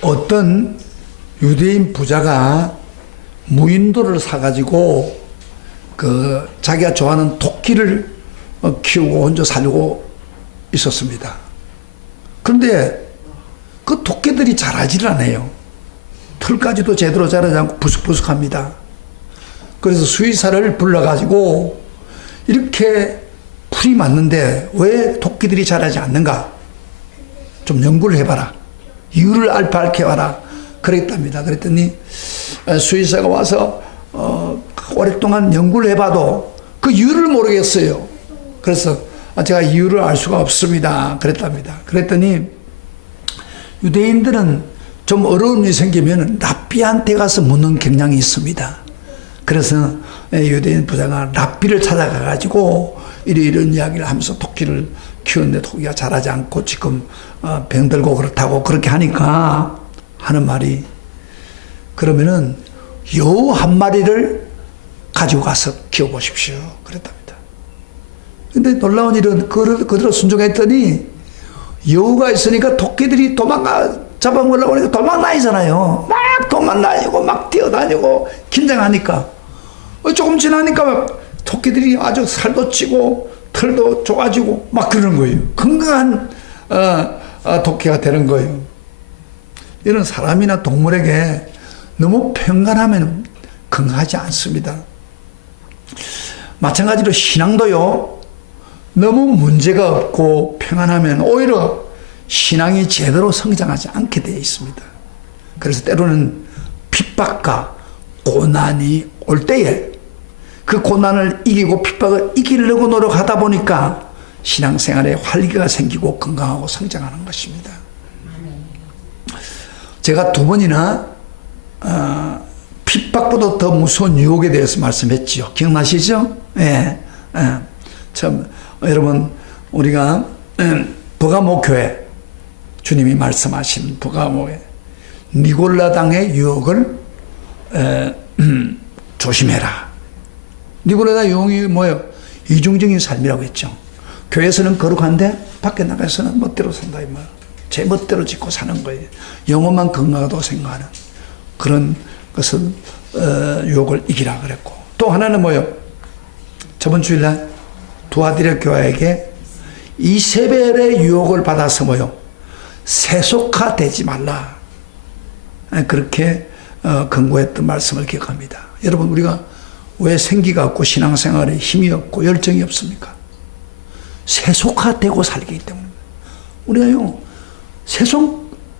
어떤 유대인 부자가 무인도를 사가지고 자기가 좋아하는 토끼를 키우고 혼자 살고 있었습니다. 그런데 그 토끼들이 자라지를 않아요. 털까지도 제대로 자라지 않고 부스부스합니다. 그래서 수의사를 불러가지고 이렇게 풀이 맞는데 왜 토끼들이 자라지 않는가? 좀 연구를 해봐라. 이유를 밝혀봐라. 그랬답니다. 그랬더니 수의사가 와서 오랫동안 연구를 해봐도 그 이유를 모르겠어요. 그래서 제가 이유를 알 수가 없습니다. 그랬답니다. 그랬더니 유대인들은 좀 어려움이 생기면 랍비한테 가서 묻는 경향이 있습니다. 그래서 유대인 부자가 랍비를 찾아가가지고 이런 이야기를 하면서 토끼를 키우는데 토끼가 자라지 않고 지금 병들고 그렇다고 그렇게 하니까 하는 말이, 그러면은 여우 한 마리를 가지고 가서 키워보십시오. 그랬답니다. 근데 놀라운 일은 그대로 순종했더니 여우가 있으니까 토끼들이 잡아먹으려고 하니까 도망다니잖아요. 막 도망다니고 막 뛰어다니고 긴장하니까 조금 지나니까 막 토끼들이 아주 살도 찌고 털도 좋아지고 막 그러는 거예요. 건강한 토끼가 되는 거예요. 이런 사람이나 동물에게 너무 편간하면 건강하지 않습니다. 마찬가지로 신앙도요, 너무 문제가 없고 평안하면 오히려 신앙이 제대로 성장하지 않게 되어 있습니다. 그래서 때로는 핍박과 고난이 올 때에 그 고난을 이기고 핍박을 이기려고 노력하다 보니까 신앙생활에 활기가 생기고 건강하고 성장하는 것입니다. 제가 2번이나 핍박보다 더 무서운 유혹에 대해서 말씀했죠. 기억나시죠? 예. 참, 여러분, 우리가 버가모 교회, 주님이 말씀하신 버가모에 니골라당의 유혹을 조심해라. 니골라당 유혹이 뭐예요? 이중적인 삶이라고 했죠. 교회에서는 거룩한데 밖에 나가서는 멋대로 산다 이 말. 제 멋대로 짓고 사는 거예요. 영혼만 건강하다고 생각하는 그런 것을 유혹을 이기라 그랬고, 또 하나는 뭐예요? 저번 주일날 두아디라 교회에게 이세벨의 유혹을 받아서 뭐예요? 세속화되지 말라. 그렇게 권고했던 말씀을 기억합니다. 여러분, 우리가 왜 생기가 없고 신앙생활에 힘이 없고 열정이 없습니까? 세속화되고 살기 때문에. 우리가요,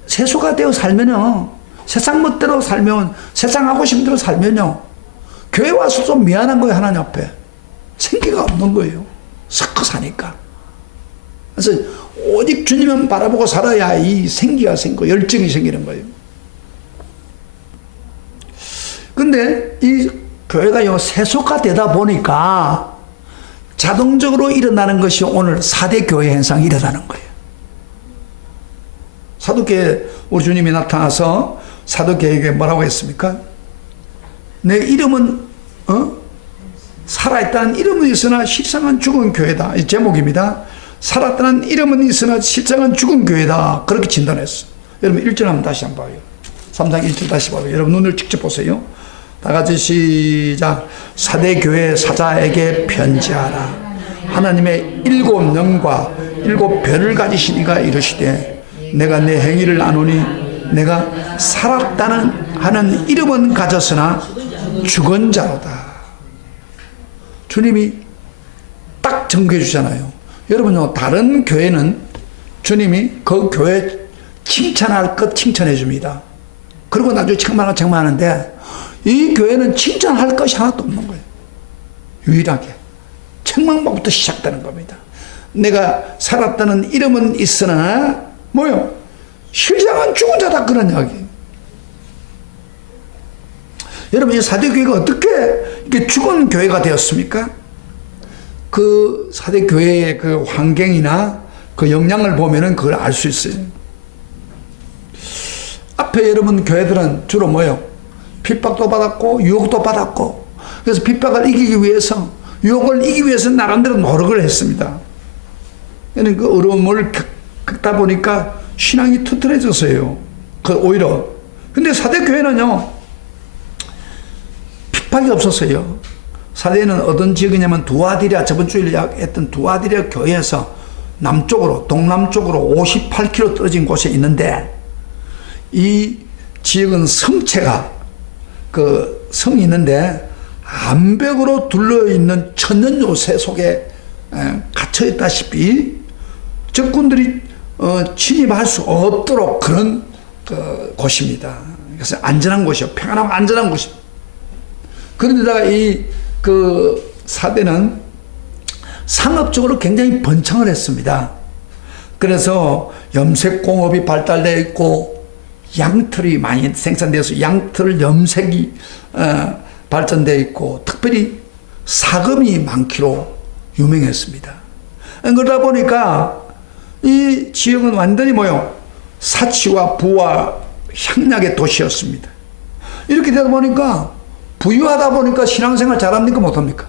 세속화되어 살면요, 세상 멋대로 살면, 세상 하고 싶은 대로 살면요, 교회 와서 좀 미안한 거예요. 하나님 앞에 생기가 없는 거예요. 섞어 사니까. 그래서 오직 주님만 바라보고 살아야 이 생기가 생기고 열정이 생기는 거예요. 근데 이 교회가요, 세속화되다 보니까 자동적으로 일어나는 것이 오늘 4대 교회 현상이 일어나는 거예요. 사도계에 우리 주님이 나타나서 사도계에게 뭐라고 했습니까? 내 이름은 살아있다는 이름은 있으나 실상은 죽은 교회다. 이 제목입니다. 살았다는 이름은 있으나 실상은 죽은 교회다. 그렇게 진단했어. 여러분 1절 한번 다시 한번 봐요. 3장 1절 다시 봐요. 여러분 눈을 직접 보세요. 다 같이 시작. 4대 교회 사자에게 편지하라. 하나님의 7영과 7별을 가지신 이가 이르시되 내가 내 행위를 아노니 내가 살았다는 하는 이름은 가졌으나 죽은 자로다. 주님이 딱 정교해 주잖아요. 여러분요, 다른 교회는 주님이 그 교회 칭찬할 것 칭찬해 줍니다. 그리고 나중에 책망하는데 이 교회는 칭찬할 것이 하나도 없는 거예요. 유일하게 책망부터 시작되는 겁니다. 내가 살았다는 이름은 있으나 뭐요? 실상은 죽은 자다. 그런 이야기. 여러분, 이 사대교회가 어떻게 이렇게 죽은 교회가 되었습니까? 그 사대교회의 그 환경이나 그 영향을 보면은 그걸 알 수 있어요. 앞에 여러분 교회들은 주로 뭐요? 핍박도 받았고 유혹도 받았고, 그래서 핍박을 이기기 위해서, 유혹을 이기기 위해서 나름대로 노력을 했습니다. 그 어려움을 겪다 보니까 신앙이 튼튼해졌어요. 오히려. 근데 사대교회는요, 핍박이 없었어요. 사대는 어떤 지역이냐면 두아디리아, 저번 주에 했던 두아디리아 교회에서 남쪽으로, 동남쪽으로 58km 떨어진 곳에 있는데, 이 지역은 성체가, 그 성이 있는데, 암벽으로 둘러있는 천년 요새 속에 갇혀있다시피 적군들이 침입할 수 없도록 그런 곳입니다. 그래서 안전한 곳이요. 평안하고 안전한 곳입니다. 그런데다가 그 사대는 상업적으로 굉장히 번창을 했습니다. 그래서 염색공업이 발달되어 있고 양털이 많이 생산되어서 양털 염색이 발전되어 있고 특별히 사금이 많기로 유명했습니다. 그러다 보니까 이 지역은 완전히 사치와 부와 향락의 도시였습니다. 이렇게 되다 보니까 부유하다 보니까 신앙생활 잘합니까 못합니까?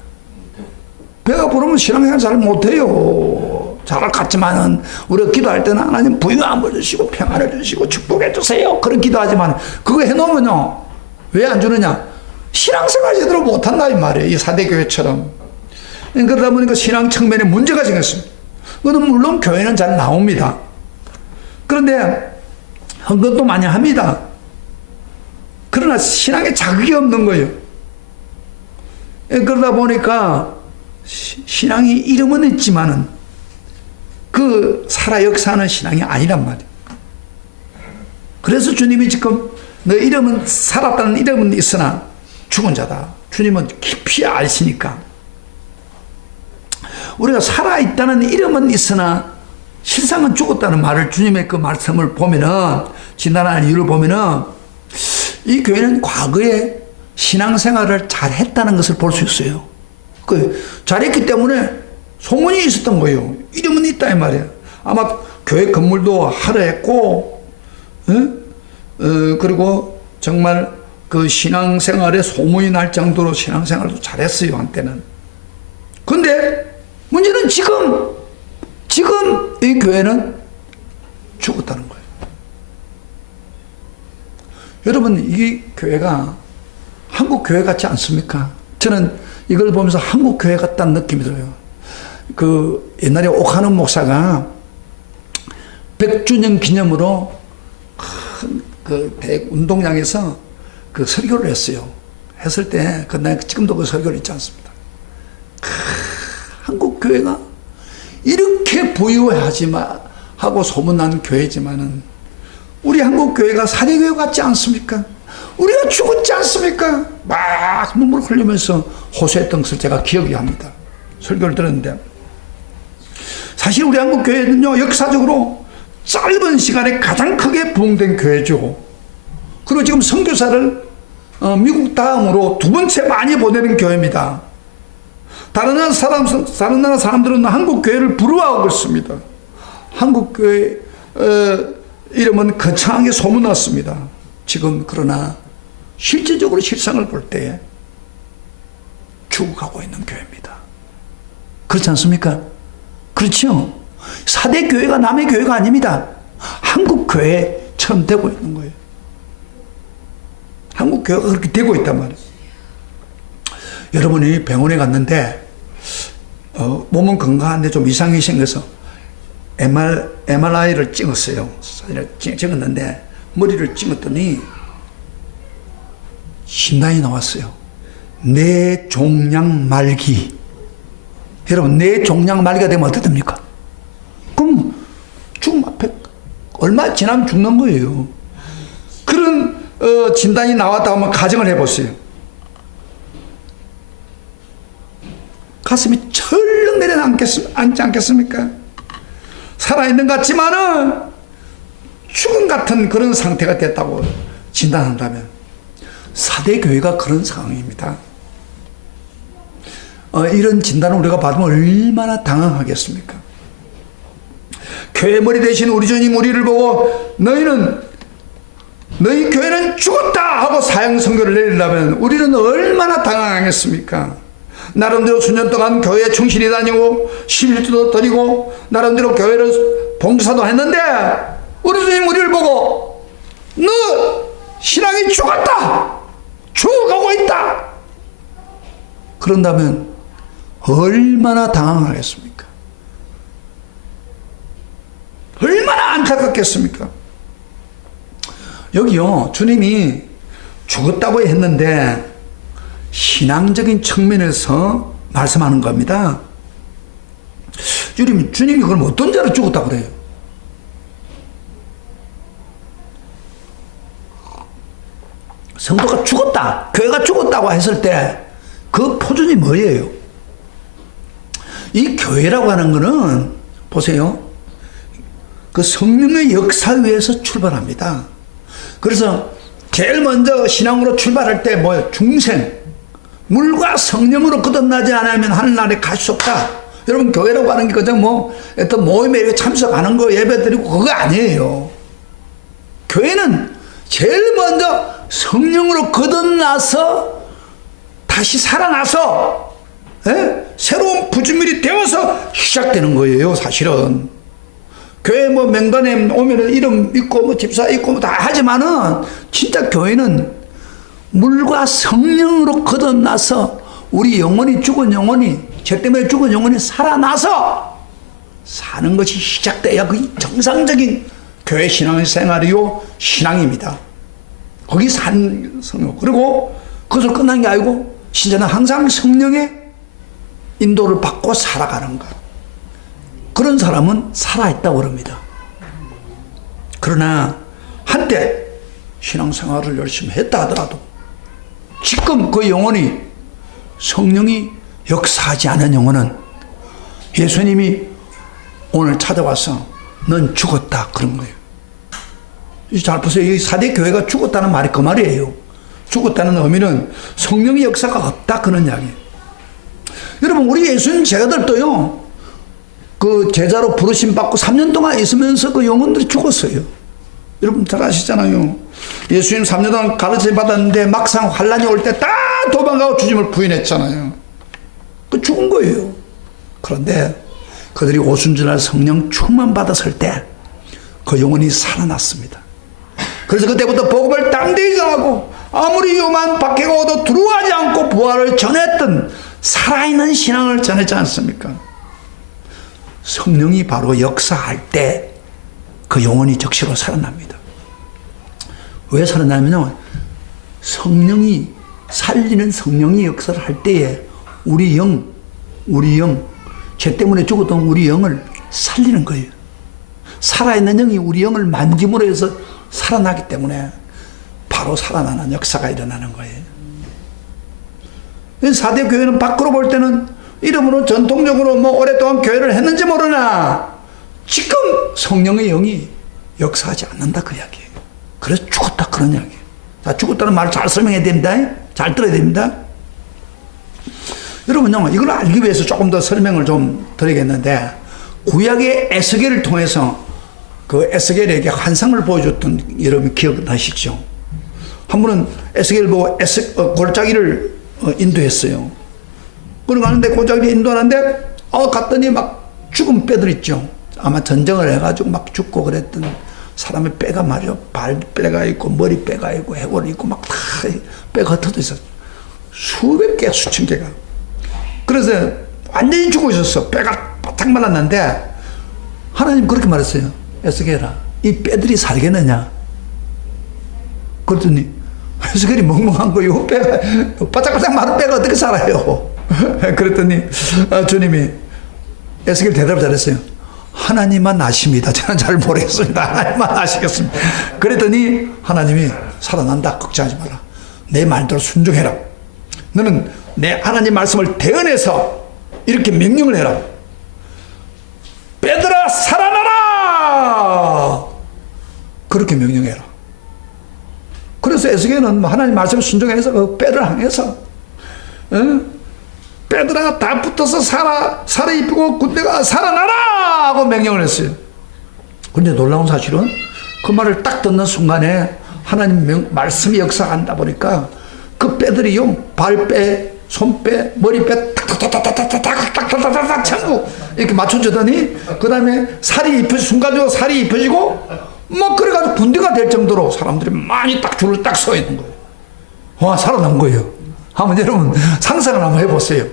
배가 부르면 신앙생활 잘 못해요. 잘할 것 같지만은 우리가 기도할 때는 하나님 부유함을 주시고 평안을 주시고 축복해 주세요. 그런 기도하지만 그거 해놓으면요 왜 안 주느냐? 신앙생활 제대로 못한다 이 말이에요. 이 사대교회처럼. 그러다 보니까 신앙 측면에 문제가 생겼습니다. 그건 물론 교회는 잘 나옵니다. 그런데 헌금도 많이 합니다. 그러나 신앙에 자극이 없는 거예요. 그러다 보니까 신앙이 이름은 있지만은 그 살아 역사하는 신앙이 아니란 말이에요. 그래서 주님이 지금 너 이름은 살았다는 이름은 있으나 죽은 자다. 주님은 깊이 아시니까. 우리가 살아있다는 이름은 있으나 실상은 죽었다는 말을 주님의 그 말씀을 보면은 진단하는 이유를 보면은 이 교회는 과거에 신앙생활을 잘했다는 것을 볼 수 있어요. 잘했기 때문에 소문이 있었던 거예요. 이름은 있다 이 말이에요. 아마 교회 건물도 하려 했고 그리고 정말 그 신앙생활에 소문이 날 정도로 신앙생활도 잘했어요 한때는. 근데 문제는 지금 이 교회는 죽었다는 거예요. 여러분 이 교회가 한국 교회 같지 않습니까? 저는 이걸 보면서 한국 교회 같다는 느낌이 들어요. 그 옛날에 옥하는 목사가 100주년 기념으로 그 운동장에서 그 설교를 했어요. 했을 때, 나 지금도 그 설교를 있지 않습니다. 한국 교회가 이렇게 부유하고 소문난 교회지만은 우리 한국 교회가 사대교회 같지 않습니까? 우리가 죽었지 않습니까? 막 눈물 흘리면서 호소했던 것을 제가 기억이 합니다. 설교를 들었는데 사실 우리 한국 교회는요 역사적으로 짧은 시간에 가장 크게 부흥된 교회죠. 그리고 지금 선교사를 미국 다음으로 두 번째 많이 보내는 교회입니다. 다른 나라 사람들은 한국 교회를 부러워하고 있습니다. 한국 교회 이름은 거창하게 소문났습니다. 지금 그러나 실질적으로 실상을 볼 때 죽어가고 있는 교회입니다. 그렇지 않습니까? 그렇죠? 사대 교회가 남의 교회가 아닙니다. 한국 교회처럼 되고 있는 거예요. 한국 교회가 그렇게 되고 있단 말이에요. 여러분이 병원에 갔는데 몸은 건강한데 좀 이상이 생겨서 MRI를 찍었어요. 사진을 찍었는데 머리를 찍었더니 진단이 나왔어요. 뇌종양 말기. 여러분 뇌종양 말기가 되면 어떻게 됩니까? 그럼 죽음 앞에 얼마 지나면 죽는 거예요. 그런 진단이 나왔다고 하면 가정을 해보세요. 가슴이 철렁 내려앉지 않겠습니까? 살아있는 것 같지만은 죽음 같은 그런 상태가 됐다고 진단한다면 사대교회가 그런 상황입니다. 이런 진단을 우리가 받으면 얼마나 당황하겠습니까? 교회 머리 대신 우리 주님 우리를 보고 너희 교회는 죽었다 하고 사형 선고를 내리려면 우리는 얼마나 당황하겠습니까? 나름대로 수년 동안 교회에 충실히 다니고 11조도 드리고 나름대로 교회를 봉사도 했는데 우리도 죽었다! 죽어가고 있다! 그런다면 얼마나 당황하겠습니까? 얼마나 안타깝겠습니까? 여기요, 주님이 죽었다고 했는데 신앙적인 측면에서 말씀하는 겁니다. 주님이 그럼 어떤 죄로 죽었다고 그래요? 성도가 죽었다, 교회가 죽었다고 했을 때 그 표준이 뭐예요? 이 교회라고 하는 거는 보세요, 그 성령의 역사 위에서 출발합니다. 그래서 제일 먼저 신앙으로 출발할 때 뭐예요? 중생, 물과 성령으로 거듭나지 않으면 하늘나라에 갈 수 없다. 여러분, 교회라고 하는 게 그냥 뭐 어떤 모임에 참석하는 거, 예배 드리고 그거 아니에요. 교회는 제일 먼저 성령으로 거듭나서 다시 살아나서 새로운 구주민이 되어서 시작되는 거예요, 사실은. 교회 뭐 명단에 오면은 이름 있고 뭐 집사 있고 뭐 다 하지만은 진짜 교회는 물과 성령으로 거듭나서 우리 영혼이, 죽은 영혼이, 죄 때문에 죽은 영혼이 살아나서 사는 것이 시작돼야 그 정상적인 교회 신앙생활이요, 신앙입니다. 거기 산 성령. 그리고 그것을 끝난 게 아니고 신자는 항상 성령의 인도를 받고 살아가는 것. 그런 사람은 살아있다고 그럽니다. 그러나 한때 신앙생활을 열심히 했다 하더라도 지금 그 영혼이, 성령이 역사하지 않은 영혼은 예수님이 오늘 찾아와서 넌 죽었다 그런 거예요. 잘 보세요. 이 사대 교회가 죽었다는 말이 그 말이에요. 죽었다는 의미는 성령의 역사가 없다 그런 이야기예요. 여러분, 우리 예수님 제자들도요, 그 제자로 부르심 받고 3년 동안 있으면서 그 영혼들이 죽었어요. 여러분 잘 아시잖아요. 예수님 3년 동안 가르침 받았는데 막상 환란이 올 때 다 도망가고 주님을 부인했잖아요. 그 죽은 거예요. 그런데 그들이 오순절날 성령 충만 받았을 때 그 영혼이 살아났습니다. 그래서 그때부터 복음을 담대히 전하고 아무리 위험한 박해가 오도 두려워하지 않고 부활을 전했던 살아있는 신앙을 전했지 않습니까? 성령이 바로 역사할 때 그 영혼이 적시로 살아납니다. 왜 살아나면요, 성령이, 살리는 성령이 역사를 할 때에 우리 영, 죄 때문에 죽었던 우리 영을 살리는 거예요. 살아있는 영이 우리 영을 만짐으로 해서 살아나기 때문에 바로 살아나는 역사가 일어나는 거예요. 사대 교회는 밖으로 볼 때는 이름으로 전통적으로 뭐 오랫동안 교회를 했는지 모르나 지금 성령의 영이 역사하지 않는다 그 이야기예요. 그래서 죽었다 그런 이야기예요. 자, 죽었다는 말을 잘 설명해야 됩니다. 잘 들어야 됩니다. 여러분요, 이걸 알기 위해서 조금 더 설명을 좀 드리겠는데, 구약의 에스겔을 통해서 그 에스겔에게 환상을 보여줬던 여러분 기억나시죠? 한 분은 에스겔을 보고 골짜기를 인도했어요. 그러고 가는데 골짜기를 인도하는데 갔더니 막 죽은 뼈들 있죠. 아마 전쟁을 해가지고 막 죽고 그랬던 사람의 뼈가 말이요, 발뼈가 있고 머리뼈가 있고 해골이 있고 막 다 뼈가 흩어져 있었어. 수백 개, 수천 개가. 그래서 완전히 죽어 있었어. 뼈가 바짝 말랐는데 하나님 그렇게 말했어요. 에스겔아, 이 뼈들이 살겠느냐? 그랬더니 에스겔이 멍멍한 거요. 뼈가 바짝바짝 마른 뼈가 어떻게 살아요? 그랬더니 주님이, 에스겔 대답을 잘했어요. 하나님만 아십니다. 저는 잘 모르겠습니다. 하나님만 아시겠습니다. 그랬더니 하나님이, 살아난다, 걱정하지 마라. 내 말대로 순종해라. 너는 내 하나님 말씀을 대언해서 이렇게 명령을 해라. 뼈들아 살아나라, 그렇게 명령해라. 그래서 에스겔은 하나님 말씀을 순종해서 그 뼈를 향해서 뼈들아 다 붙어서 살아 입히고 군대가 살아나라 하고 명령을 했어요. 그런데 놀라운 사실은 그 말을 딱 듣는 순간에 하나님 말씀이 역사한다 보니까 그 뼈들이요, 발뼈, 손뼈, 머리뼈 탁탁탁탁탁탁탁탁탁탁탁 전부 이렇게 맞춰주더니 그 다음에 살이 입혀지고 순간적으로 살이 입혀지고 막 그래가지고 군대가 될 정도로 사람들이 많이 딱 줄을 딱 서 있는 거예요. 와, 살아난 거예요. 한번 여러분 상상을 한번 해보세요.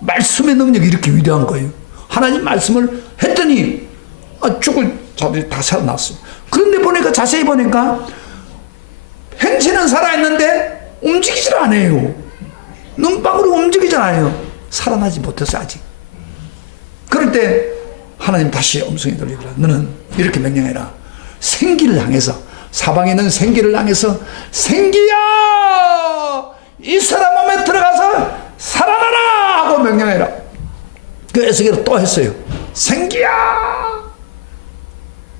말씀의 능력이 이렇게 위대한 거예요. 하나님 말씀을 했더니 죽을 자들이 다 살아났어요. 그런데 보니까 자세히 보니까 행체는 살아있는데 움직이질 않아요. 눈방울이 움직이질 않아요. 살아나지 못했어 아직. 그럴 때 하나님 다시 음성이 들리더라. 너는 이렇게 명령해라. 생기를 향해서, 사방에 있는 생기를 향해서, 생기야 이 사람 몸에 들어가서 살아나라 하고 명령해라. 그 에스겔은 또 했어요. 생기야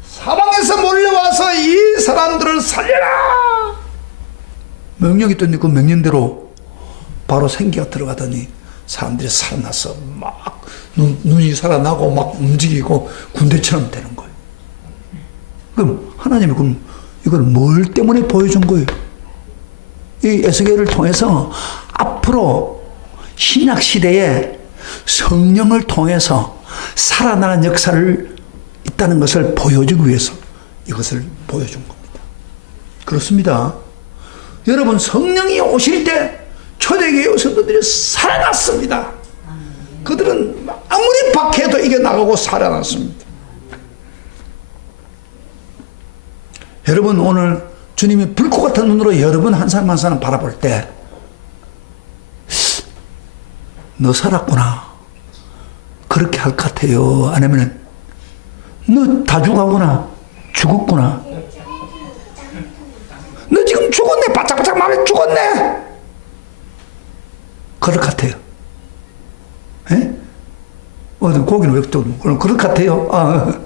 사방에서 몰려와서 이 사람들을 살려라. 명령이 떴는데 그 명령대로 바로 생기가 들어가더니 사람들이 살아나서 막 눈이 살아나고 막 움직이고 군대처럼 되는 거예요. 그럼 하나님이 그럼 이걸 뭘 때문에 보여준 거예요? 이 에스겔을 통해서 앞으로 신약 시대에 성령을 통해서 살아나는 역사를 있다는 것을 보여주기 위해서 이것을 보여준 겁니다. 그렇습니다. 여러분, 성령이 오실 때 초대교회 성도들이 살아났습니다. 그들은 아무리 박해도 이겨나가고 살아났습니다. 여러분, 오늘 주님이 불꽃 같은 눈으로 여러분 한 사람 한 사람 바라볼 때 너 살았구나 그렇게 할 것 같아요? 아니면 너 다 죽었구나, 죽었구나, 너 지금 죽었네, 바짝바짝 말해 죽었네, 그럴 것 같아요? 예? 고기는 왜 또 그럴 것 같아요?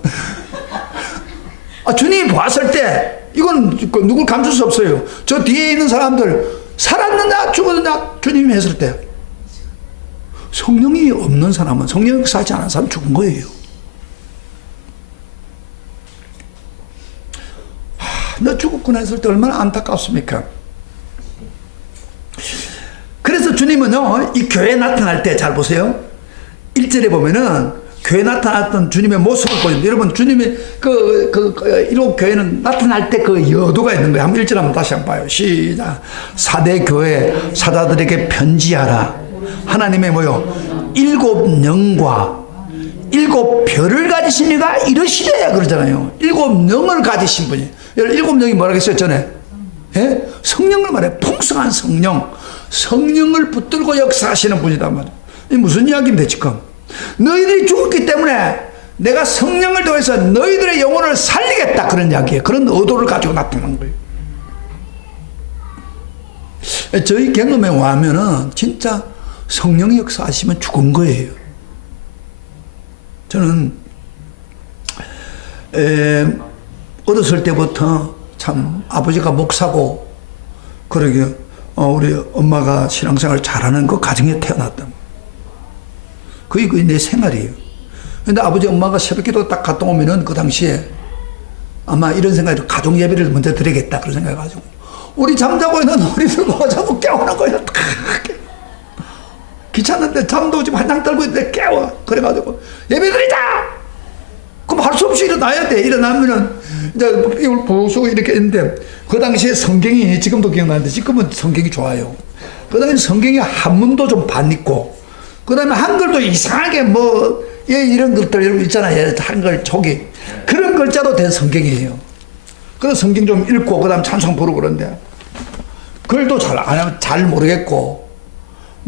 주님이 봤을 때 이건 누굴 감출 수 없어요. 저 뒤에 있는 사람들 살았느냐 죽었느냐 주님이 했을 때 성령이 없는 사람은, 성령 역사하지 않은 사람은 죽은 거예요. 너 죽었구나 했을 때 얼마나 안타깝습니까? 그래서 주님은요, 이 교회에 나타날 때 잘 보세요. 1절에 보면은 교회에 나타났던 주님의 모습을 보여줍니다. 여러분, 주님이 일곱 교회는 나타날 때 그 여도가 있는 거예요. 한번 1절 한번 다시 한번 봐요. 시작. 사대 교회 사자들에게 편지하라. 하나님의 뭐요? 7영과 7별을 가지신 이가 이러시래야 그러잖아요. 7영을 가지신 분이. 7영이 뭐라고 했어요 전에? 예? 성령을 말해. 풍성한 성령. 성령을 붙들고 역사하시는 분이단 말이에요. 이 무슨 이야기인데 지금? 너희들이 죽었기 때문에 내가 성령을 통해서 너희들의 영혼을 살리겠다, 그런 이야기예요. 그런 의도를 가지고 나타난 거예요. 저희 경험에 와면은 진짜 성령의 역사하시면 죽은 거예요. 저는 어렸을 때부터 참 아버지가 목사고 그러게 우리 엄마가 신앙생활 잘하는 그 가정에 태어났다. 그게 내 생활이에요. 근데 아버지 엄마가 새벽기도 딱 갔다 오면은 그 당시에 아마 이런 생각이, 가족 예배를 먼저 드리겠다 그런 생각해가지고 우리 잠자고 있는 어린이들 자꾸 깨우는 거예요. 귀찮은데 잠도 오지 한장 떨고 있는데 깨워. 그래가지고 예배 드리자. 그럼 할 수 없이 일어나야 돼. 일어나면은 이제 이걸 보수 이렇게 있는데 그 당시에 성경이, 지금도 기억나는데 지금은 성경이 좋아요. 그 당시 성경이 한문도 좀 반 있고, 그 다음에 한글도 이상하게 이런 것들 있잖아요. 한글 초기 그런 글자로 된 성경이에요. 그래서 성경 좀 읽고 그 다음 찬송 부르고 그런데 글도 잘 안 하면 잘 모르겠고,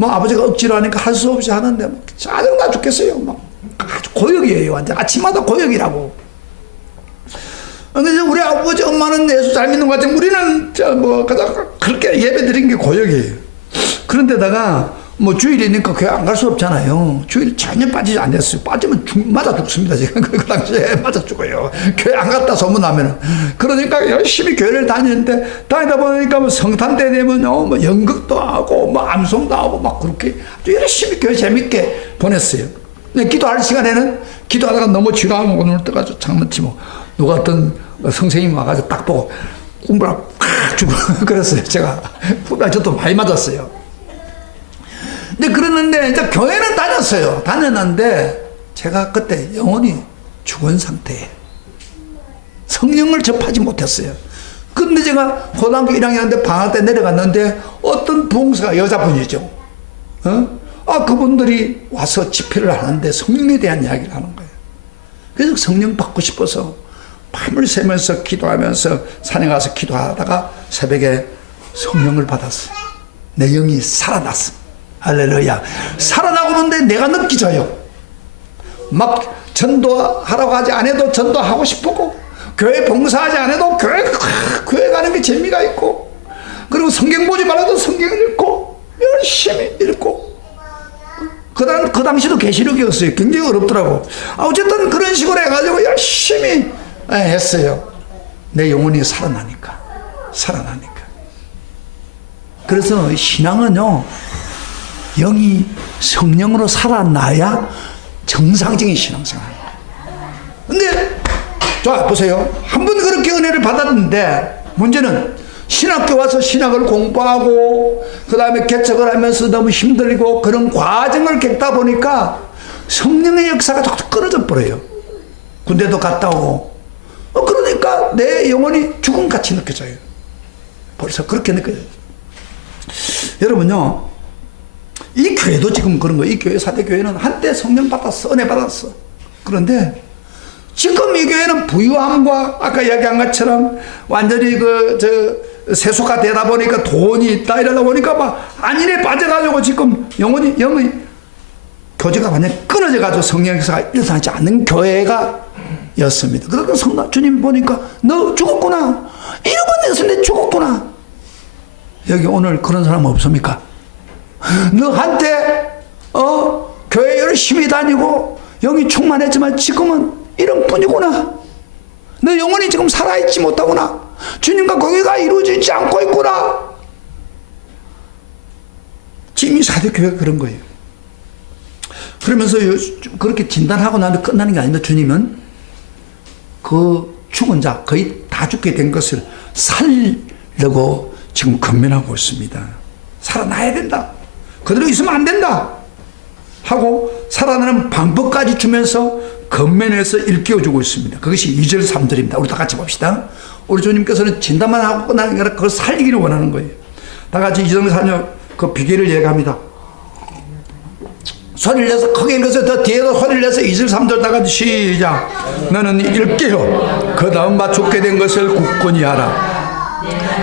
아버지가 억지로 하니까 할 수 없이 하는데 짜증나 죽겠어요. 아주 고역이에요. 완전 아침마다 고역이라고. 근데 우리 아버지 엄마는 예수 잘 믿는 것 같지만 우리는 그렇게 예배 드린 게 고역이에요. 그런데다가 주일이니까 교회 안 갈 수 없잖아요. 주일 전혀 빠지지 않았어요. 빠지면 맞아 죽습니다. 지금 그 당시에 맞아 죽어요. 교회 안 갔다 소문나면은. 그러니까 열심히 교회를 다니는데, 다니다 보니까 성탄 때 되면 연극도 하고 암송도 하고 그렇게 아주 열심히 교회 재밌게 보냈어요. 기도할 시간에는 기도하다가 너무 지루하면 오늘 떠가지고 장난치 누가 어떤 선생님 와가지고 딱 보고 꿈을 팍 주고 그랬어요. 제가 저도 많이 맞았어요. 근데 그러는데 이제 교회는 다녔어요. 다녔는데 제가 그때 영혼이 죽은 상태예요. 성령을 접하지 못했어요. 근데 제가 고등학교 1학년 때 방학 때 내려갔는데 어떤 부흥사가 여자분이죠. 그분들이 와서 집회를 하는데 성령에 대한 이야기를 하는 거예요. 그래서 성령 받고 싶어서 밤을 새면서 기도하면서 산에 가서 기도하다가 새벽에 성령을 받았어요. 내 영이 살아났어. 할렐루야. 살아나고 있는데 내가 느끼져요. 막 전도하라고 하지 않아도 전도하고 싶고, 교회 봉사하지 않아도 교회 가는 게 재미가 있고, 그리고 성경 보지 말아도 성경을 읽고 열심히 읽고. 그 당시도 계시록이었어요. 굉장히 어렵더라고. 어쨌든 그런 식으로 해가지고 열심히 했어요. 내 영혼이 살아나니까. 그래서 신앙은요, 영이 성령으로 살아나야 정상적인 신앙생활. 근데 자 보세요. 한 번 그렇게 은혜를 받았는데 문제는 신학교 와서 신학을 공부하고 그 다음에 개척을 하면서 너무 힘들고 그런 과정을 겪다 보니까 성령의 역사가 툭툭 끊어져 버려요. 군대도 갔다 오고 그러니까 내 영혼이 죽음같이 느껴져요. 벌써 그렇게 느껴져요. 여러분요, 이 교회도 지금 그런 거예요. 이 교회, 사대교회는 한때 성령 받았어, 은혜 받았어. 그런데 지금 이 교회는 부유함과 아까 이야기한 것처럼 완전히 세속화 되다 보니까 돈이 있다 이러다 보니까 막 안일에 빠져가지고 지금 영의 교제가 완전히 끊어져가지고 성령에서 일어나지 않는 교회가 였습니다. 그러니까 주님 보니까 너 죽었구나. 이러고 내었는데 죽었구나. 여기 오늘 그런 사람 없습니까? 너 한때 교회 열심히 다니고 영이 충만했지만 지금은 이런 뿐이구나. 너 영혼이 지금 살아있지 못하구나. 주님과 관계가 이루어지지 않고 있구나. 지금 이 사대교회가 그런 거예요. 그러면서 그렇게 진단하고 나면 끝나는 게 아닌데 주님은 그 죽은 자 거의 다 죽게 된 것을 살려고 지금 건면하고 있습니다. 살아나야 된다. 그대로 있으면 안 된다. 하고 살아나는 방법까지 주면서 건면해서 일깨워주고 있습니다. 그것이 2절 3절입니다. 우리 다 같이 봅시다. 우리 주님께서는 진단만 하고 끝나는 게 아니라 그걸 살리기를 원하는 거예요. 다 같이 2절 3절 그 비결을 얘기합니다. 소리를 내서 크게 읽어서 더 뒤에도 소리를 내서 2절 3절 다 같이 시작. 너는 일깨어 그 다음 맞추게 된 것을 굳건히 하라.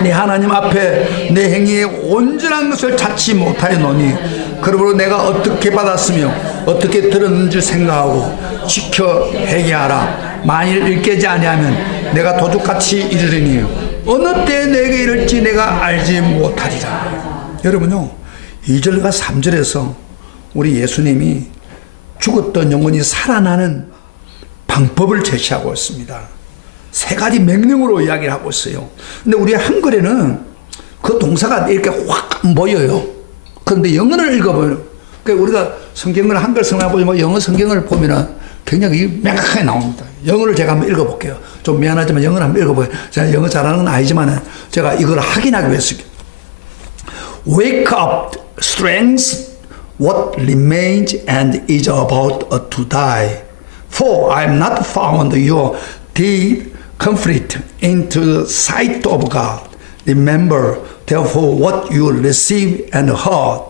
네 하나님 앞에 내 행위에 온전한 것을 찾지 못하였노니 그러므로 내가 어떻게 받았으며 어떻게 들었는지 생각하고 지켜 회개하라. 만일 일깨지 아니하면 내가 도둑같이 이르리니 어느 때에 내게 이를지 내가 알지 못하리라. 여러분요, 2절과 3절에서 우리 예수님이 죽었던 영혼이 살아나는 방법을 제시하고 있습니다. 세 가지 명령으로 이야기를 하고 있어요. 근데 우리 한글에는 그 동사가 이렇게 확 보여요. 그런데 영어를 읽어보면, 그러니까 우리가 성경을 한글 성경을 보면 영어 성경을 보면은 굉장히 명확하게 나옵니다. 영어를 제가 한번 읽어볼게요. 좀 미안하지만 영어를 한번 읽어볼게요. 제가 영어 잘하는 건 아니지만 제가 이걸 확인하기 위해서. Wake up, strength, what remains and is about to die. For I am not found your deed conflict into the sight of God. Remember, therefore, what you receive and heard.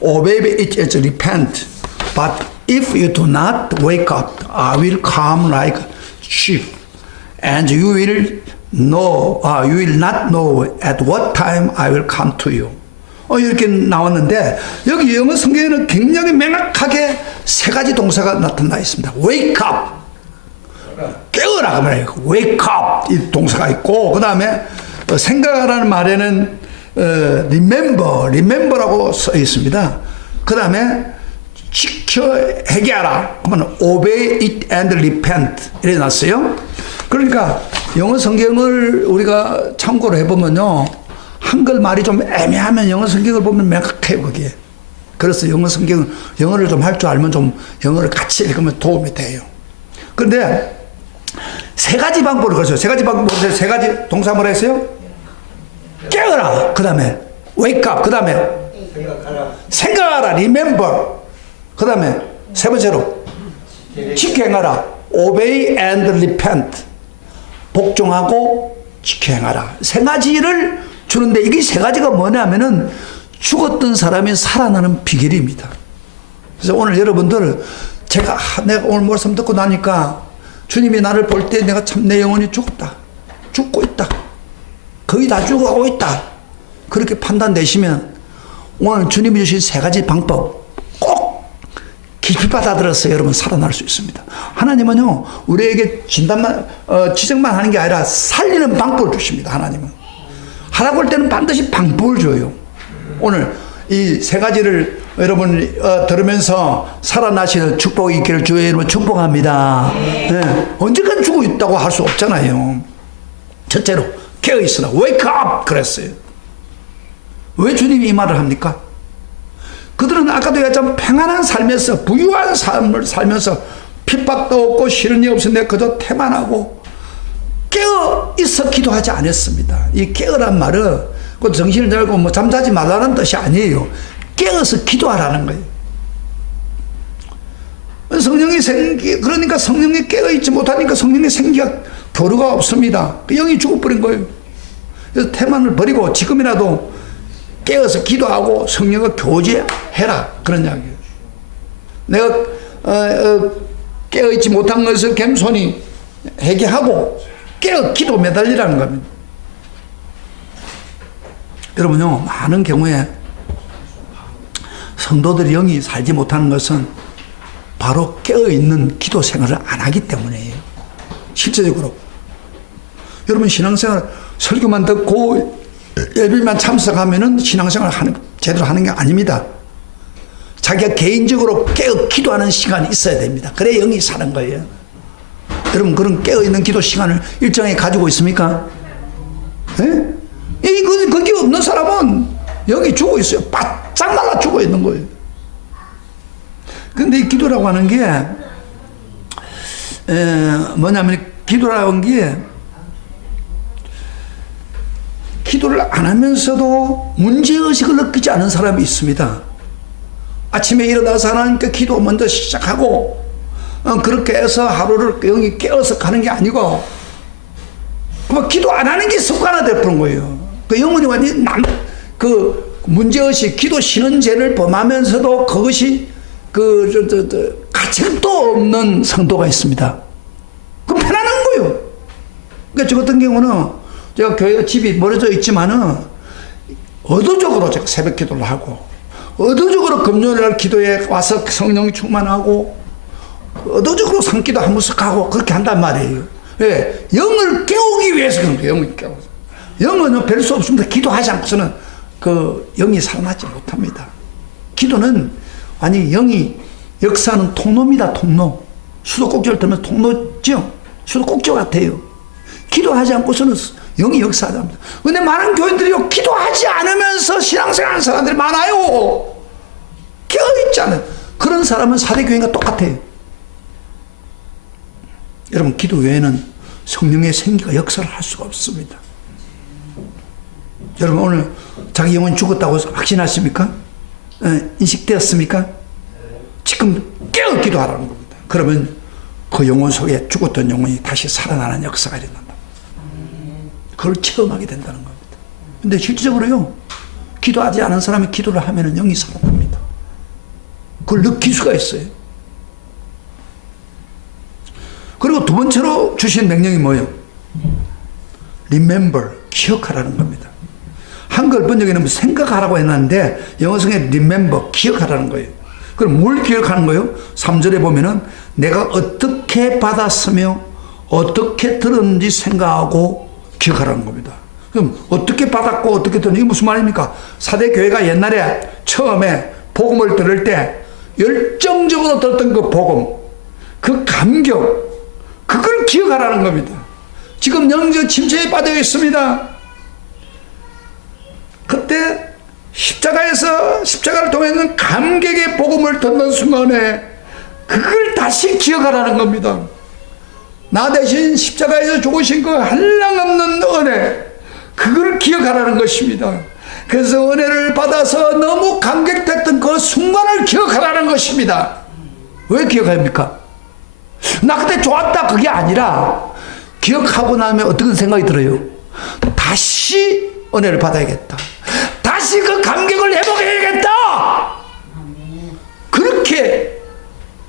Obey it as repent. But if you do not wake up, I will come like sheep, and you will not know at what time I will come to you. 이렇게 나왔는데 여기 영어 성경에는 굉장히 명확하게 세 가지 동사가 나타나 있습니다. Wake up. 깨어라 그 말이에요. Wake up 이 동사가 있고 그 다음에 생각하라는 말에는 remember라고 써 있습니다. 그 다음에 지켜 회개하라 하면 obey it and repent 이래 놨어요. 그러니까 영어 성경을 우리가 참고로 해보면요, 한글 말이 좀 애매하면 영어 성경을 보면 명확해요 그게. 그래서 영어 성경 영어를 좀 할 줄 알면 좀 영어를 같이 읽으면 도움이 돼요. 그런데 세 가지 방법을 그러세요. 세 가지 방법, 세 가지 동사 뭐라 했어요? 깨어라. 그 다음에 wake up. 그 다음에 생각하라. remember. 그 다음에 세 번째로 지켜 행하라. obey and repent. 복종하고 지켜 행하라. 세 가지를 주는데, 이게 세 가지가 뭐냐면은 죽었던 사람이 살아나는 비결입니다. 그래서 오늘 여러분들, 내가 오늘 말씀 듣고 나니까 주님이 나를 볼 때 내가 참 내 영혼이 죽었다, 죽고 있다, 거의 다 죽어가고 있다, 그렇게 판단되시면 오늘 주님이 주신 세 가지 방법 꼭 깊이 받아들여서 여러분 살아날 수 있습니다. 하나님은요, 우리에게 지적만 하는 게 아니라 살리는 방법을 주십니다. 하나님은 하라고 할 때는 반드시 방법을 줘요. 오늘 이 세 가지를 여러분 들으면서 살아나시는 축복이 있기를 주의 이름으로 축복합니다. 네. 언제까지 죽어 있다고 할 수 없잖아요. 첫째로 깨어있으라, wake up 그랬어요. 왜 주님이 이 말을 합니까? 그들은 아까도 얘기했지만 평안한 삶에서, 부유한 삶을 살면서 핍박도 없고 시련이 없었는데 그저 태만하고 깨어있어 기도하지 않았습니다. 이 깨어란 말은 그 정신을 잘고 뭐 잠자지 말라는 뜻이 아니에요. 깨어서 기도하라는 거예요. 그러니까 성령이 깨어있지 못하니까 성령의 생기가 교류가 없습니다. 그 영이 죽어버린 거예요. 그래서 태만을 버리고 지금이라도 깨어서 기도하고 성령과 교제해라, 그런 이야기예요. 내가 깨어있지 못한 것을 겸손히 회개하고 깨어 기도 매달리라는 겁니다. 여러분요, 많은 경우에 성도들이 영이 살지 못하는 것은 바로 깨어있는 기도 생활을 안 하기 때문이에요. 실제적으로 여러분 신앙생활 설교만 듣고 예배만 참석하면은 신앙생활 제대로 하는 게 아닙니다. 자기가 개인적으로 깨어 기도하는 시간이 있어야 됩니다. 그래야 영이 사는 거예요. 여러분 그런 깨어있는 기도 시간을 일정하게 가지고 있습니까? 예? 그게 없는 사람은 영이 죽어 있어요. 바짝 말라 죽어 있는 거예요. 근데 이 기도라고 하는 게 뭐냐면, 기도라고 하는 게 기도를 안 하면서도 문제의식을 느끼지 않은 사람이 있습니다. 아침에 일어나서 하나님께 기도 먼저 시작하고 그렇게 해서 하루를 영이 깨어서 가는 게 아니고 그만 기도 안 하는 게 습관화될 뿐인 거예요. 그 영혼이 완전히 그 문제의식, 기도 쉬는 죄를 범하면서도 그것이 가책도 없는 성도가 있습니다. 그럼 편안한 거예요. 그러니까 저 같은 경우는 제가 교회가 집이 멀어져 있지만은 의도적으로 제가 새벽 기도를 하고 의도적으로 금요일날 기도에 와서 성령이 충만하고 의도적으로 산기도 한 번씩 하고 그렇게 한단 말이에요. 왜? 영을 깨우기 위해서 그런 거예요. 영을 깨워서. 영은 별 수 없습니다. 기도하지 않고서는 그 영이 살아나지 못합니다. 기도는 아니 영이 역사하는 통로입니다. 통로. 수도꼭지를 들면 통로죠. 수도꼭지 같아요. 기도하지 않고서는 영이 역사하지 않습니다. 근데 많은 교인들이요, 기도하지 않으면서 신앙생활 하는 사람들이 많아요. 깨어있지 않아요. 그런 사람은 사대교인과 똑같아요. 여러분 기도 외에는 성령의 생기가 역사를 할 수가 없습니다. 여러분 오늘 자기 영혼이 죽었다고 확신하십니까? 인식되었습니까? 지금 깨어 기도하라는 겁니다. 그러면 그 영혼 속에 죽었던 영혼이 다시 살아나는 역사가 일어난다. 그걸 체험하게 된다는 겁니다. 근데 실질적으로요, 기도하지 않은 사람이 기도를 하면 영이 살아납니다. 그걸 느낄 수가 있어요. 그리고 두 번째로 주신 명령이 뭐예요? Remember, 기억하라는 겁니다. 한글 번역에는 생각하라고 해놨는데 영어성에 remember, 기억하라는 거예요. 그럼 뭘 기억하는 거예요? 3절에 보면은 내가 어떻게 받았으며 어떻게 들었는지 생각하고 기억하라는 겁니다. 그럼 어떻게 받았고 어떻게 들었는지, 이게 무슨 말입니까? 사대교회가 옛날에 처음에 복음을 들을 때 열정적으로 들었던 그 복음, 그 감격, 그걸 기억하라는 겁니다. 지금 영적 침체에 빠져 있습니다. 그때 십자가를 통해서 감격의 복음을 듣는 순간에 그걸 다시 기억하라는 겁니다. 나 대신 십자가에서 죽으신 그 한량없는 은혜, 그걸 기억하라는 것입니다. 그래서 은혜를 받아서 너무 감격됐던 그 순간을 기억하라는 것입니다. 왜 기억합니까? 나 그때 좋았다 그게 아니라 기억하고 나면 어떤 생각이 들어요? 다시 은혜를 받아야겠다. 다시 그 감격을 회복해야겠다. 그렇게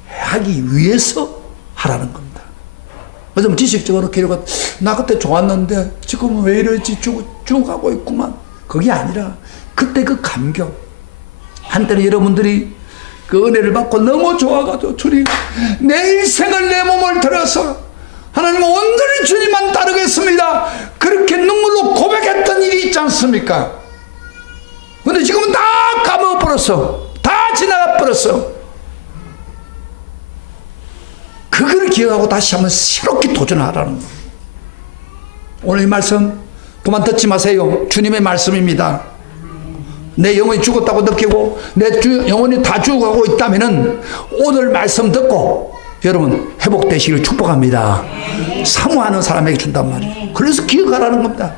하기 위해서 하라는 겁니다. 그래서 지식적으로 기록은 나 그때 좋았는데 지금은 왜 이러지 쭉 가고 있구만. 그게 아니라 그때 그 감격. 한때는 여러분들이 그 은혜를 받고 너무 좋아가지고 주님 내 인생을 내 몸을 들어서 하나님 온전히 주님만 따르겠습니다. 그렇게 눈물로 고백했던 일이 있지 않습니까? 근데 지금은 다 까먹어버렸어. 다 지나가버렸어. 그걸 기억하고 다시 한번 새롭게 도전하라는 거예요. 오늘 이 말씀 그만 듣지 마세요. 주님의 말씀입니다. 내 영혼이 죽었다고 느끼고 내 영혼이 다 죽어가고 있다면 오늘 말씀 듣고 여러분 회복되시기를 축복합니다. 사모하는 사람에게 준단 말이에요. 그래서 기억하라는 겁니다.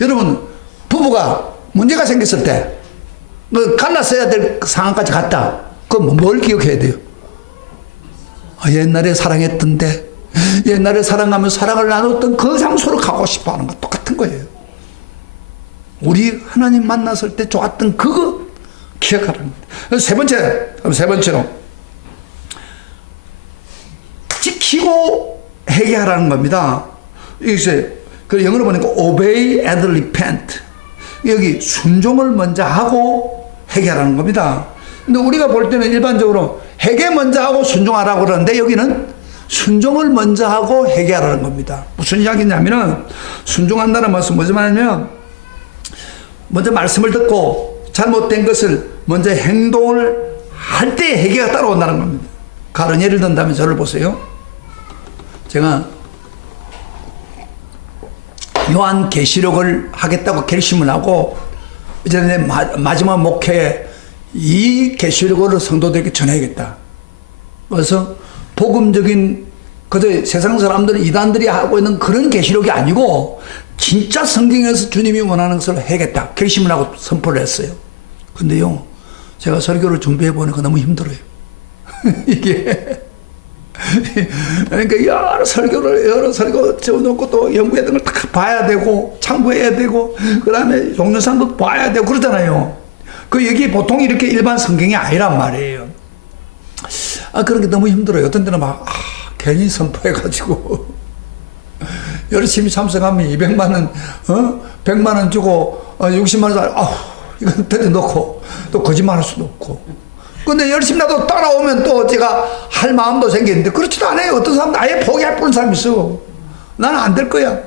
여러분 부부가 문제가 생겼을 때 갈라서야 될 상황까지 갔다. 그럼 뭘 기억해야 돼요? 옛날에 사랑했던데 옛날에 사랑하며 사랑을 나눴던 그 장소로 가고 싶어하는 거 똑같은 거예요. 우리 하나님 만났을 때 좋았던 그거 기억하라는 겁니다. 세 번째로 지키고 회개하라는 겁니다. 이제 그 영어로 보니까 obey and repent. 여기 순종을 먼저 하고 회개하라는 겁니다. 근데 우리가 볼 때는 일반적으로 회개 먼저 하고 순종하라고 그러는데 여기는 순종을 먼저 하고 회개하라는 겁니다. 무슨 이야기냐면은 순종한다는 말씀 뭐지 말하냐면 먼저 말씀을 듣고 잘못된 것을 먼저 행동을 할 때 회개가 따라온다는 겁니다. 다른 예를 든다면 저를 보세요. 제가 요한계시록을 하겠다고 결심을 하고 이제 내 마지막 목회에 이 계시록을 성도들에게 전해야겠다. 그래서 복음적인 그저 세상 사람들은 이단들이 하고 있는 그런 계시록이 아니고 진짜 성경에서 주님이 원하는 것을 해야겠다 결심을 하고 선포를 했어요. 근데요 제가 설교를 준비해 보니까 너무 힘들어요. 이게 그러니까 여러 설교 적어놓고 또 연구했던 걸 다 봐야 되고 참고해야 되고 그 다음에 종려상도 봐야 되고 그러잖아요. 그 여기 보통 이렇게 일반 성경이 아니란 말이에요. 그런 게 너무 힘들어요. 어떤 때는 막 괜히 선포해가지고 열심히 참석하면 200만 원 100만 원 주고 60만 원 이건 들여놓고 또 거짓말할 수도 없고. 근데 열심히 나도 따라오면 또 제가 할 마음도 생기는데 그렇지도 않아요. 어떤 사람은 아예 포기할 뻔한 사람이 있어. 나는 안 될 거야.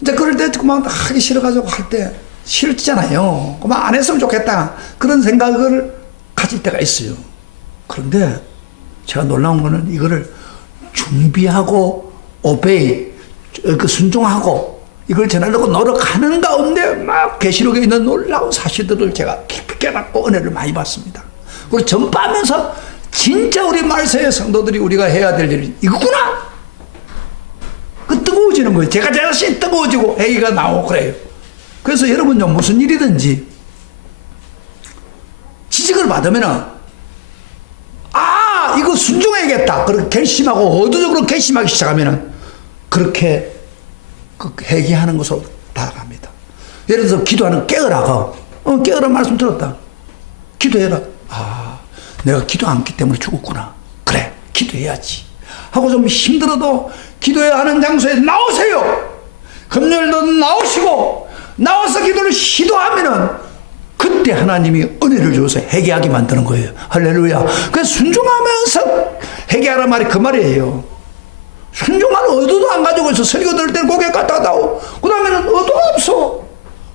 이제 그럴 때 그만 하기 싫어가지고 할 때 싫지잖아요. 그만 안 했으면 좋겠다. 그런 생각을 가질 때가 있어요. 그런데 제가 놀라운 거는 이거를 준비하고 오베이 그 순종하고 이걸 전하려고 노력하는 가운데 막 계시록에 있는 놀라운 사실들을 제가 깊이 깨닫고 은혜를 많이 받습니다. 그리고 전파하면서 진짜 우리 말세의 성도들이 우리가 해야 될 일이 이거구나. 그 뜨거워지는 거예요. 제가 자신이 뜨거워지고 애기가 나오고 그래요. 그래서 여러분요 무슨 일이든지 지적을 받으면은 이거 순종해야겠다. 그렇게 결심하고 의도적으로 결심하기 시작하면은 그렇게 그 회개하는 것으로 다가갑니다. 예를 들어서 기도하는 깨어라가 깨어라 말씀 들었다. 기도해라. 내가 기도 안 했기 때문에 죽었구나. 그래 기도해야지 하고 좀 힘들어도 기도해야 하는 장소에 나오세요. 금요일도 나오시고 나와서 기도를 시도하면은 그때 하나님이 은혜를 줘서 회개하게 만드는 거예요. 할렐루야. 그래서 순종하면서 회개하란 말이 그 말이에요. 순종하는 의도도 안 가지고 있어. 설교 들을 때는 고개 갖다가 나오고 그 다음에는 의도가 없어.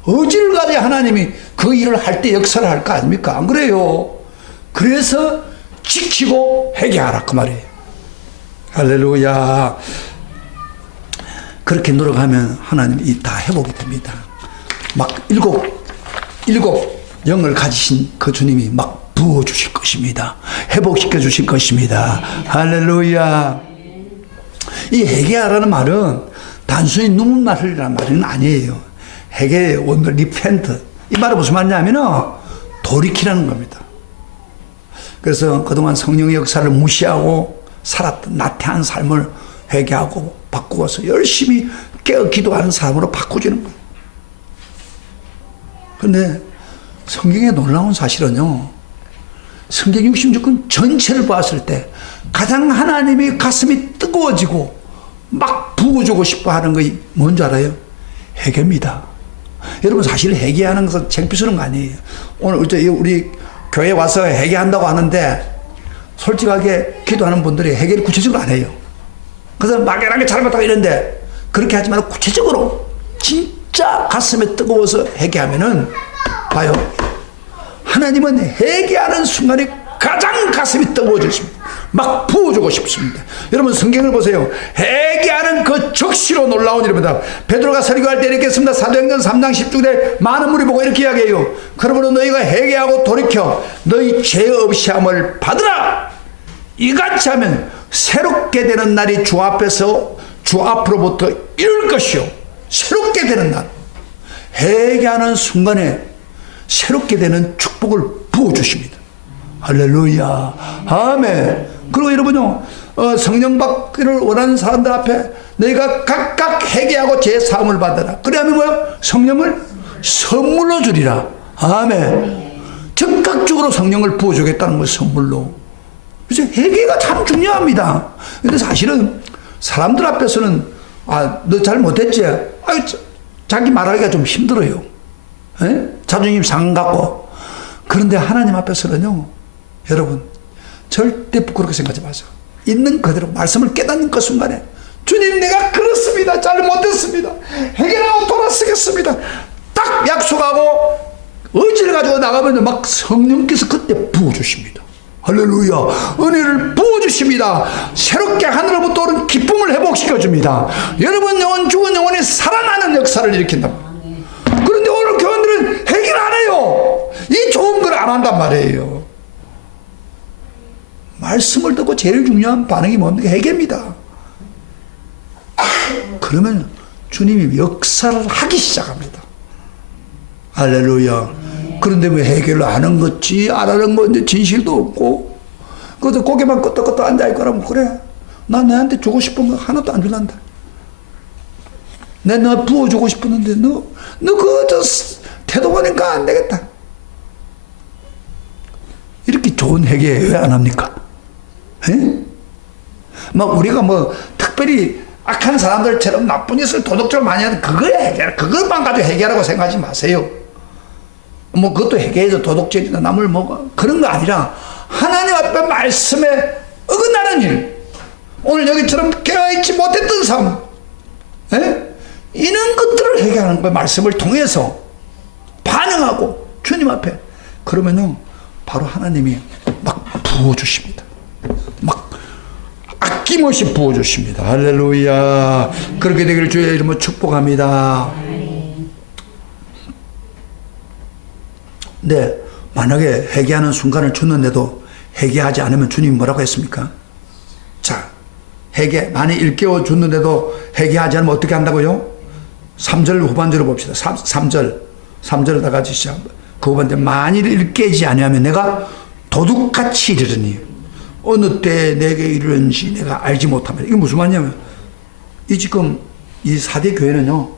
의지를 가져야 하나님이 그 일을 할 때 역사를 할 거 아닙니까? 안 그래요. 그래서 지키고 회개하라 그 말이에요. 할렐루야. 그렇게 노력하면 하나님이 다 회복이 됩니다. 막 일곱 영을 가지신 그 주님이 막 부어주실 것입니다. 회복시켜 주실 것입니다. 할렐루야. 이 회개하라는 말은 단순히 눈물 흘리라는 말은 아니에요. 회개의 원어 리펜트. 이 말은 무슨 말이냐면은 돌이키라는 겁니다. 그래서 그동안 성령의 역사를 무시하고 살았던 나태한 삶을 회개하고 바꾸어서 열심히 깨어 기도하는 사람으로 바꾸지는 거예요. 그런데 성경의 놀라운 사실은요, 성경 66권 전체를 봤을 때 가장 하나님의 가슴이 뜨거워지고 막 부어주고 싶어 하는 것이 뭔지 알아요? 회개입니다. 여러분, 사실 회개하는 것은 창피스러운 거 아니에요. 오늘 우리 교회 와서 회개한다고 하는데 솔직하게 기도하는 분들이 회개를 구체적으로 안 해요. 그래서 막연하게 잘못하고 이런데 그렇게 하지 말고 구체적으로 진짜 가슴에 뜨거워서 회개하면은 봐요. 하나님은 회개하는 순간에 가장 가슴이 뜨거워졌습니다. 막 부어주고 싶습니다. 여러분, 성경을 보세요. 회개하는 그 적시로 놀라운 일입니다. 베드로가 설교할 때 이렇게 했습니다. 사도행전 3장 10절에 많은 무리 보고 이렇게 이야기해요. 그러므로 너희가 회개하고 돌이켜 너희 죄 없이 함을 받으라. 이같이 하면 새롭게 되는 날이 주 앞에서 주 앞으로부터 이룰 것이요. 새롭게 되는 날. 회개하는 순간에 새롭게 되는 축복을 부어주십니다. 할렐루야. 아멘. 그리고 여러분요, 성령 받기를 원하는 사람들 앞에 너희가 각각 회개하고 제 사함을 받아라. 그래야면 뭐요? 성령을 선물로 주리라. 아멘. 즉각적으로 성령을 부어주겠다는 거예요. 선물로. 그래서 회개가 참 중요합니다. 근데 사실은 사람들 앞에서는 너 잘 못했지? 자기 말하기가 좀 힘들어요. 에? 자존심 상갖고. 그런데 하나님 앞에서는요, 여러분, 절대 부끄럽게 생각하지 마세요. 있는 그대로 말씀을 깨닫는 그 순간에 주님, 내가 그렇습니다. 잘못했습니다. 회개하고 돌아서겠습니다. 딱 약속하고 의지를 가지고 나가면 막 성령께서 그때 부어주십니다. 할렐루야. 은혜를 부어주십니다. 새롭게 하늘로부터 오는 기쁨을 회복시켜줍니다. 여러분 영혼, 죽은 영혼이 살아나는 역사를 일으킨다. 그런데 오늘 교원들은 회개를 안 해요. 이 좋은 걸 안 한단 말이에요. 말씀을 듣고 제일 중요한 반응이 뭡니까? 회개입니다. 그러면 주님이 역사를 하기 시작합니다. 할렐루야. 그런데 왜 회개를 안 한 거지? 안 하는 건데 진실도 없고, 그것도 고개만 끄덕끄덕 앉아있고 그러면, 그래, 나 너한테 주고 싶은 거 하나도 안 줄란다. 내 너 부어주고 싶었는데 너 태도 보니까 안 되겠다. 이렇게 좋은 회개 왜 안 합니까? 에? 막 우리가 뭐 특별히 악한 사람들처럼 나쁜 짓을 도덕적으로 많이 하는 그거야 회개. 그것만 가지고 회개라고 생각하지 마세요. 뭐 그것도 회개해서 도덕질이나 남을 뭐 그런 거 아니라 하나님 앞에 말씀에 어긋나는 일, 오늘 여기처럼 깨어있지 못했던 삶, 에? 이런 것들을 회개하는 거예요. 말씀을 통해서 반응하고 주님 앞에. 그러면요 바로 하나님이 막 부어주십니다. 막 아낌없이 부어주십니다. 할렐루야. 그렇게 되기를 주의 이름으로 축복합니다. 네, 만약에 회개하는 순간을 줬는데도 회개하지 않으면 주님이 뭐라고 했습니까? 자, 회개 많이 일깨워 줬는데도 회개하지 않으면 어떻게 한다고요? 3절 후반절을 봅시다. 3절 다 같이 시작. 그 후반절, 만일 일깨지 아니하면 내가 도둑같이 이르르니 어느 때 내게 이르는지 내가 알지 못하면. 이게 무슨 말이냐면, 지금 이 4대 교회는요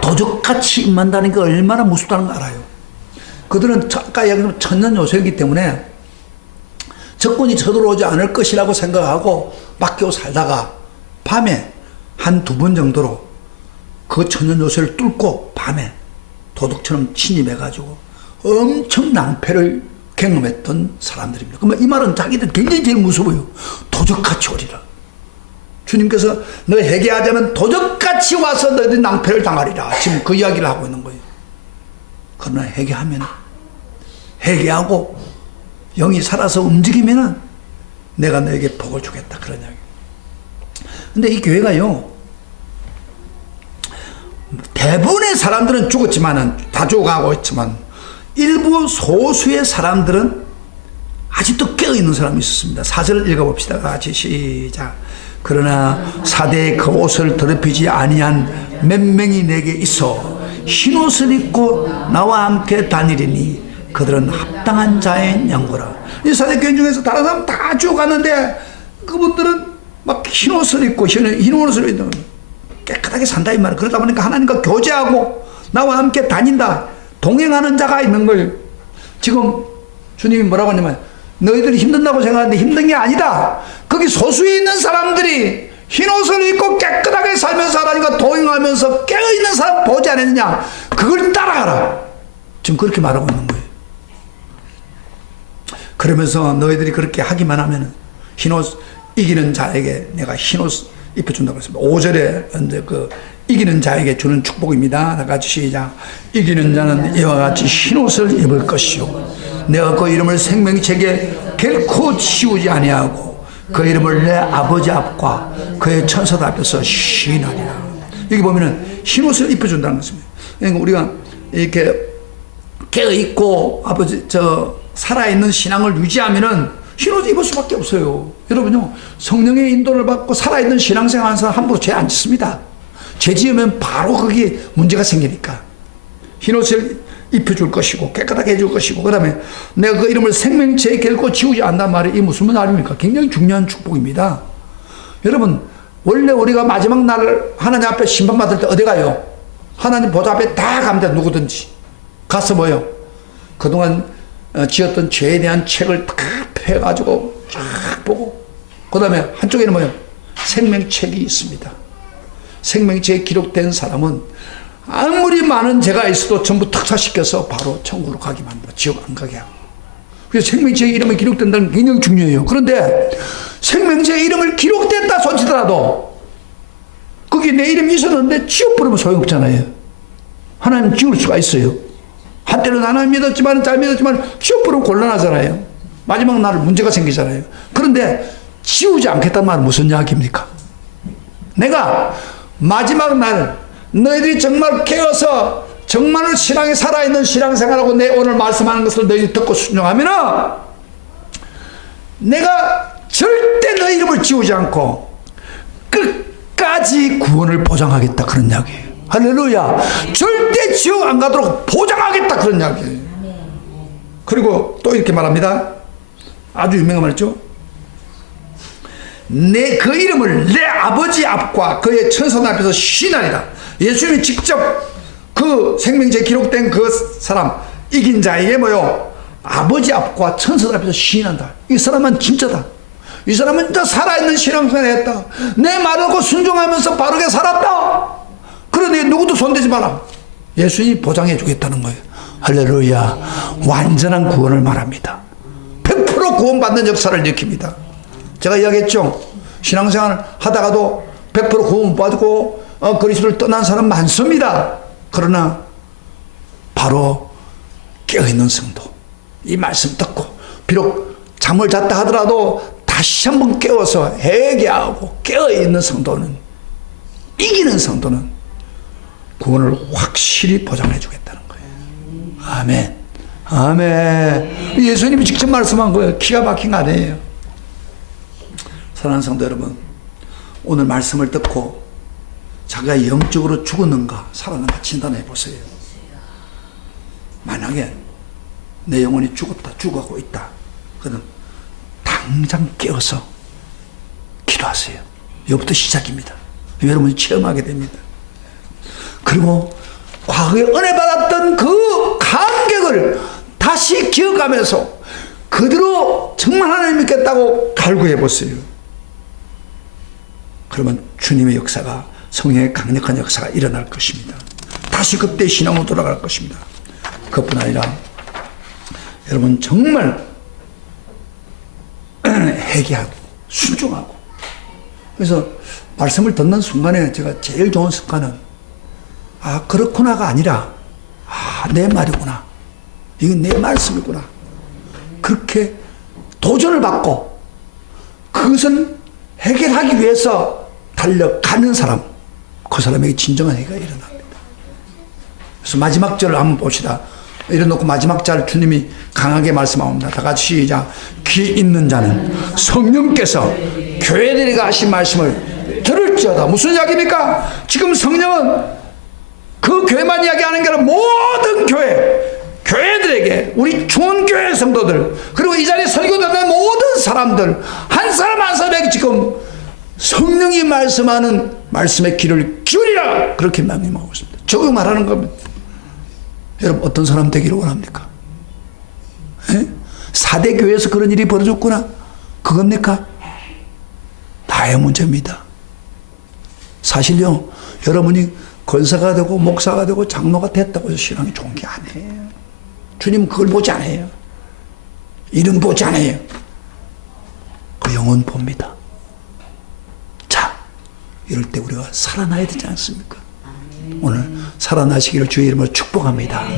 도둑같이 임한다는 게 얼마나 무섭다는 거 알아요. 그들은 아까 이야기한 천년요새이기 때문에 적군이 쳐들어오지 않을 것이라고 생각하고 맡기고 살다가 밤에 한 2번 정도로 그 천년요새를 뚫고 밤에 도둑처럼 침입해가지고 엄청 낭패를 경험했던 사람들입니다. 그러면 이 말은 자기들 굉장히 제일 무서워요. 도적같이 오리라. 주님께서 너 회개하자면 도적같이 와서 너희들 낭패를 당하리라. 지금 그 이야기를 하고 있는 거예요. 그러나 회개하고 영이 살아서 움직이면은 내가 너에게 복을 주겠다. 그런 이야기. 근데 이 교회가요, 대부분의 사람들은 죽었지만은, 다 죽어가고 있지만, 일부 소수의 사람들은 아직도 깨어있는 사람이 있었습니다. 4절 읽어봅시다. 같이 시작. 그러나 사대의 그 옷을 더럽히지 아니한 몇 명이 내게 있어 흰옷을 입고 나와 함께 다니리니 그들은 합당한 자의 양고라. 이 사대교인 중에서 다른 사람 다 죽어갔는데 그분들은 막 흰 옷을 입고 흰 옷을 입고 깨끗하게 산다 이 말이에요. 그러다 보니까 하나님과 교제하고 나와 함께 다닌다, 동행하는 자가 있는 거예요. 지금 주님이 뭐라고 하냐면 너희들이 힘든다고 생각하는데 힘든 게 아니다. 거기 소수에 있는 사람들이 흰 옷을 입고 깨끗하게 살면서 하나님과 동행하면서 깨어있는 사람 보지 않았느냐, 그걸 따라가라. 지금 그렇게 말하고 있는 거예요. 그러면서 너희들이 그렇게 하기만 하면 흰옷 이기는 자에게 내가 흰옷 입혀준다고 했습니다. 5절에 이제 그 이기는 자에게 주는 축복입니다. 다 같이 시작. 이기는 자는 이와 같이 흰옷을 입을 것이요 내가 그 이름을 생명책에 결코 지우지 아니하고 그 이름을 내 아버지 앞과 그의 천사들 앞에서 시인하리라. 여기 보면은 흰옷을 입혀준다는 것입니다. 그러니까 우리가 이렇게 깨어있고 아버지 살아있는 신앙을 유지하면은 흰옷을 입을 수밖에 없어요. 여러분요, 성령의 인도를 받고 살아있는 신앙생활 하는 사람 함부로 죄 안 짓습니다. 죄 지으면 바로 거기에 문제가 생기니까. 흰옷을 입혀줄 것이고 깨끗하게 해줄 것이고, 그 다음에 내가 그 이름을 생명체에 결코 지우지 않는단 말이 이 무슨 말입니까? 굉장히 중요한 축복입니다. 여러분, 원래 우리가 마지막 날 하나님 앞에 심판받을 때 어디 가요? 하나님 보좌 앞에 다 갑니다. 누구든지 가서 뭐요? 그동안 지었던 죄에 대한 책을 다 펴가지고 쫙 보고, 그 다음에 한쪽에는 뭐요? 생명책이 있습니다. 생명책에 기록된 사람은 아무리 많은 죄가 있어도 전부 특사시켜서 바로 천국으로 가기만 합니다. 지옥 안 가게 하고. 그래서 생명책에 이름이 기록된다는 게 굉장히 중요해요. 그런데 생명책에 이름을 기록됐다 손치더라도 거기 내 이름이 있었는데 지워버리면 소용없잖아요. 하나님 지울 수가 있어요. 한때는 하나님 믿었지만 잘 믿었지만 지워버리면 곤란하잖아요. 마지막 날 문제가 생기잖아요. 그런데 지우지 않겠다는 말은 무슨 이야기입니까? 내가 마지막 날 너희들이 정말 깨어서 정말 신앙에 살아있는 신앙생활하고 내 오늘 말씀하는 것을 너희들이 듣고 순종하면은 내가 절대 너희 이름을 지우지 않고 끝까지 구원을 보장하겠다, 그런 이야기예요. 할렐루야. 절대 지옥 안 가도록 보장하겠다, 그런 이야기예요. 그리고 또 이렇게 말합니다. 아주 유명한 말이죠. 내 그 이름을 내 아버지 앞과 그의 천사들 앞에서 시인하리라. 예수님이 직접 그 생명체에 기록된 그 사람 이긴 자에게 뭐요? 아버지 앞과 천사들 앞에서 시인한다. 이 사람은 진짜다. 이 사람은 진짜 살아있는 신앙생활을 했다. 내 말을 듣고 순종하면서 바르게 살았다. 그러니 누구도 손대지 마라. 예수님이 보장해 주겠다는 거예요. 할렐루야. 완전한 구원을 말합니다. 100% 구원받는 역사를 일으킵니다. 제가 이야기했죠. 신앙생활을 하다가도 100% 구원 받고 그리스도를 떠난 사람 많습니다. 그러나 바로 깨어있는 성도, 이 말씀 듣고 비록 잠을 잤다 하더라도 다시 한번 깨워서 회개하고 깨어있는 성도는, 이기는 성도는 구원을 확실히 보장해 주겠다는 거예요. 아멘. 아멘. 예수님이 직접 말씀한 거예요. 기가 막힌 거 아니에요. 사랑하는 성도 여러분, 오늘 말씀을 듣고 자기가 영적으로 죽었는가 살아난가 진단해 보세요. 만약에 내 영혼이 죽었다, 죽어가고 있다, 그럼 당장 깨어서 기도하세요. 여기부터 시작입니다. 여러분이 체험하게 됩니다. 그리고 과거에 은혜 받았던 그 감격을 다시 기억하면서 그대로 정말 하나님 믿겠다고 갈구해 보세요. 그러면 주님의 역사가, 성령의 강력한 역사가 일어날 것입니다. 다시 그때 신앙으로 돌아갈 것입니다. 그뿐 아니라 여러분 정말 회개하고 순종하고, 그래서 말씀을 듣는 순간에 제가 제일 좋은 습관은 아 그렇구나가 아니라 아 내 말이구나, 이건 내 말씀이구나, 그렇게 도전을 받고 그것을 해결하기 위해서 달려가는 사람, 그 사람에게 진정한 회개가 일어납니다. 그래서 마지막 절을 한번 봅시다. 이래놓고 마지막 절 주님이 강하게 말씀합니다. 다 같이 시작. 귀 있는 자는 성령께서 교회들에게 하신 말씀을 들을지어다. 무슨 이야기입니까? 지금 성령은 그 교회만 이야기하는 게 아니라 모든 교회, 교회들에게, 우리 중원교회 성도들, 그리고 이 자리에 설교 듣는 모든 사람들, 한 사람 한 사람에게 지금 성령이 말씀하는 말씀의 귀를 기울이라, 그렇게 명령하고 있습니다. 저거 말하는 겁니다. 여러분, 어떤 사람 되기를 원합니까? 4대 교회에서 그런 일이 벌어졌구나, 그겁니까? 나의 문제입니다. 사실요, 여러분이 권사가 되고 목사가 되고 장로가 됐다고 해서 신앙이 좋은 게 아니에요. 주님은 그걸 보지 않아요. 이름 보지 않아요. 그 영혼 봅니다. 자, 이럴 때 우리가 살아나야 되지 않습니까? 오늘 살아나시기를 주의 이름으로 축복합니다.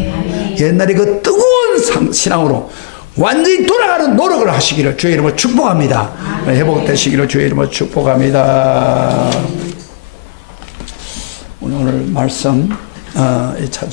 옛날에 그 뜨거운 신앙으로 완전히 돌아가는 노력을 하시기를 주의 이름으로 축복합니다. 회복되시기를 주의 이름으로 축복합니다. 오늘 말씀, 이 찬송